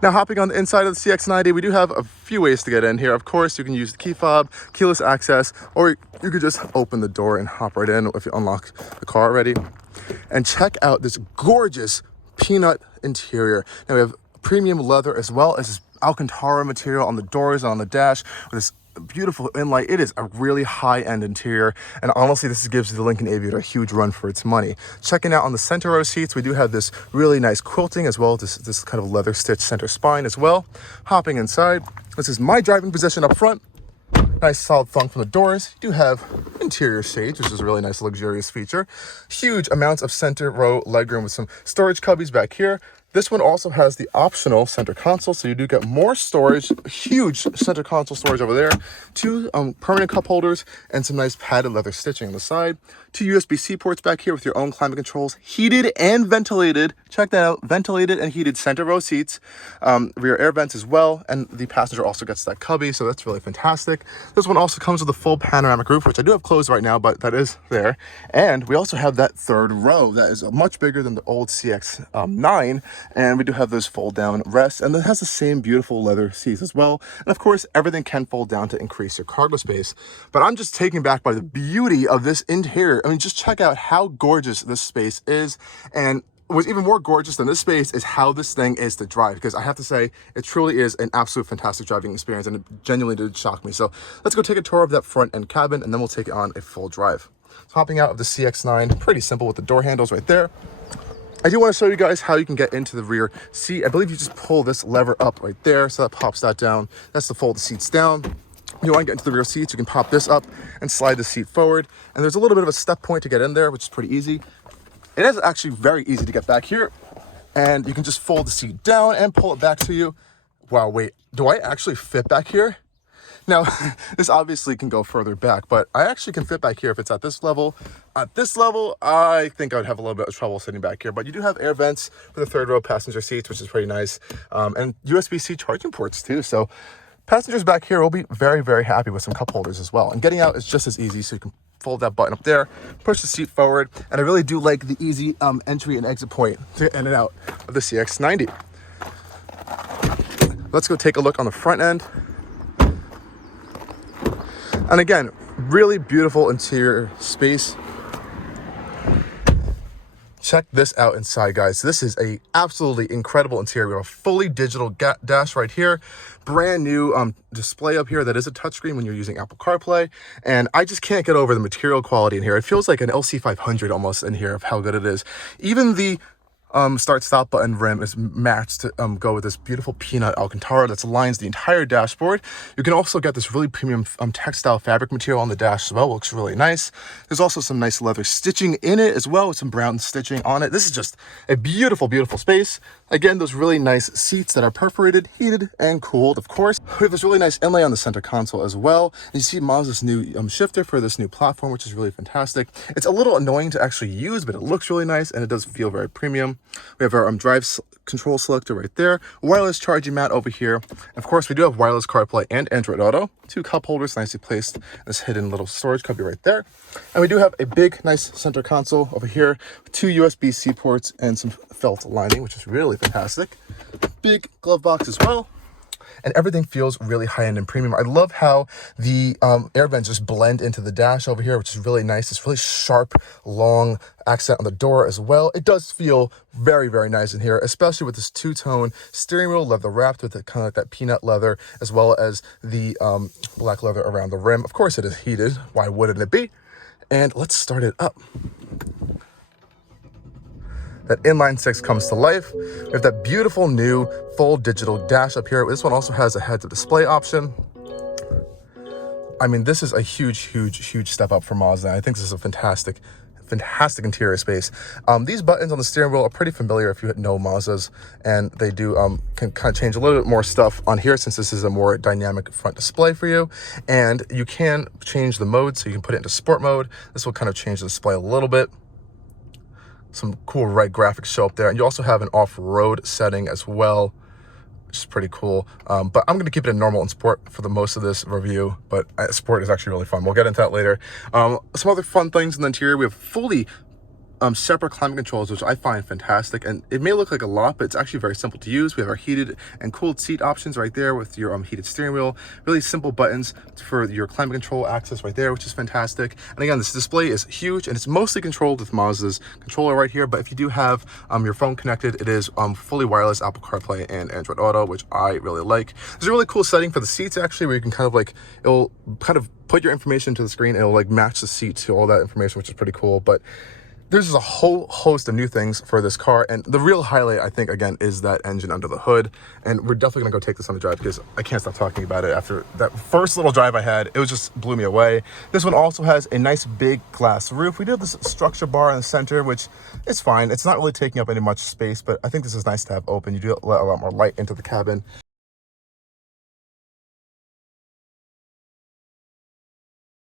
Now, hopping on the inside of the CX90, we do have a few ways to get in here. Of course, you can use the key fob, keyless access, or you could just open the door and hop right in if you unlock the car already. And check out this gorgeous peanut interior. Now, we have premium leather as well as this alcantara material on the doors and on the dash with this beautiful inlight. It is a really high-end interior, and honestly, this gives the Lincoln Aviator a huge run for its money. Checking out on the center row seats, we do have this really nice quilting as well as this kind of leather stitch center spine as well. Hopping inside, this is my driving position up front. Nice solid thunk from the doors. You do have interior shades, which is a really nice luxurious feature. Huge amounts of center row legroom with some storage cubbies back here. This one also has the optional center console, so you do get more storage, huge center console storage over there, 2 permanent cup holders, and some nice padded leather stitching on the side. 2 USB-C ports back here with your own climate controls, heated and ventilated. Check that out, ventilated and heated center row seats, rear air vents as well, and the passenger also gets that cubby, so that's really fantastic. This one also comes with a full panoramic roof, which I do have closed right now, but that is there. And we also have that third row that is much bigger than the old CX-9. And we do have those fold down rests, and it has the same beautiful leather seats as well. And of course, everything can fold down to increase your cargo space. But I'm just taken back by the beauty of this interior. I mean, just check out how gorgeous this space is. And what's even more gorgeous than this space is how this thing is to drive, because I have to say it truly is an absolute fantastic driving experience, and it genuinely did shock me. So let's go take a tour of that front end cabin, and then we'll take it on a full drive. So hopping out of the CX-9, pretty simple with the door handles right there. I do want to show you guys how you can get into the rear seat. I believe you just pull this lever up right there, so that pops that down. That's to fold the seats down. If you want to get into the rear seats, you can pop this up and slide the seat forward. And there's a little bit of a step point to get in there, which is pretty easy. It is actually very easy to get back here. And you can just fold the seat down and pull it back to you. Wow, wait, do I actually fit back here? Now, this obviously can go further back, but I actually can fit back here if it's at this level. At this level, I think I would have a little bit of trouble sitting back here, but you do have air vents for the third row passenger seats, which is pretty nice, and USB-C charging ports too. So passengers back here will be very, very happy with some cup holders as well. And getting out is just as easy, so you can fold that button up there, push the seat forward, and I really do like the easy entry and exit point to get in and out of the CX-90. Let's go take a look on the front end. And again, really beautiful interior space. Check this out inside, guys. This is a absolutely incredible interior. We have a fully digital dash right here. Brand new display up here that is a touchscreen when you're using Apple CarPlay. And I just can't get over the material quality in here. It feels like an LC500 almost in here of how good it is. Even the start stop button rim is matched to go with this beautiful peanut alcantara that lines the entire dashboard. You can also get this really premium textile fabric material on the dash as well. Looks really nice. There's also some nice leather stitching in it as well with some brown stitching on it. This is just a beautiful, beautiful space. Again, those really nice seats that are perforated, heated, and cooled, of course. We have this really nice inlay on the center console as well. And you see Mazda's new shifter for this new platform, which is really fantastic. It's a little annoying to actually use, but it looks really nice, and it does feel very premium. We have our drive control selector right there, wireless charging mat over here. Of course, we do have wireless CarPlay and Android Auto. 2 cup holders nicely placed in this hidden little storage cubby right there. And we do have a big, nice center console over here, 2 USB-C ports and some felt lining, which is really fantastic. Big glove box as well. And everything feels really high-end and premium. I love how the air vents just blend into the dash over here, which is really nice. It's really sharp, long accent on the door as well. It does feel very, very nice in here, especially with this 2-tone steering wheel leather wrapped with kind of like that peanut leather, as well as the black leather around the rim. Of course, it is heated. Why wouldn't it be? And let's start it up. That inline-6 comes to life. We have that beautiful new full digital dash up here. This one also has a heads-up display option. I mean, this is a huge, huge, huge step up for Mazda. I think this is a fantastic interior space. These buttons on the steering wheel are pretty familiar if you know Mazdas, and they do can kind of change a little bit more stuff on here since this is a more dynamic front display for you. And you can change the mode, so you can put it into sport mode. This will kind of change the display a little bit. Some cool red graphics show up there, and you also have an off-road setting as well, which is pretty cool. But I'm going to keep it in normal and sport for the most of this review, but sport is actually really fun. We'll get into that later. Some other fun things in the interior. We have fully separate climate controls, which I find fantastic. And it may look like a lot, but it's actually very simple to use. We have our heated and cooled seat options right there with your heated steering wheel. Really simple buttons for your climate control access right there, which is fantastic. And again, this display is huge and it's mostly controlled with Mazda's controller right here. But if you do have your phone connected, it is fully wireless Apple CarPlay and Android Auto, which I really like. There's a really cool setting for the seats actually, where you can kind of like, it'll kind of put your information to the screen and it'll like match the seat to all that information, which is pretty cool. But there's just a whole host of new things for this car, and the real highlight, I think, again, is that engine under the hood. And we're definitely gonna go take this on a drive because I can't stop talking about it. After that first little drive I had, it was just blew me away. This one also has a nice big glass roof. We do have this structure bar in the center, which is fine. It's not really taking up any much space, but I think this is nice to have open. You do let a lot more light into the cabin.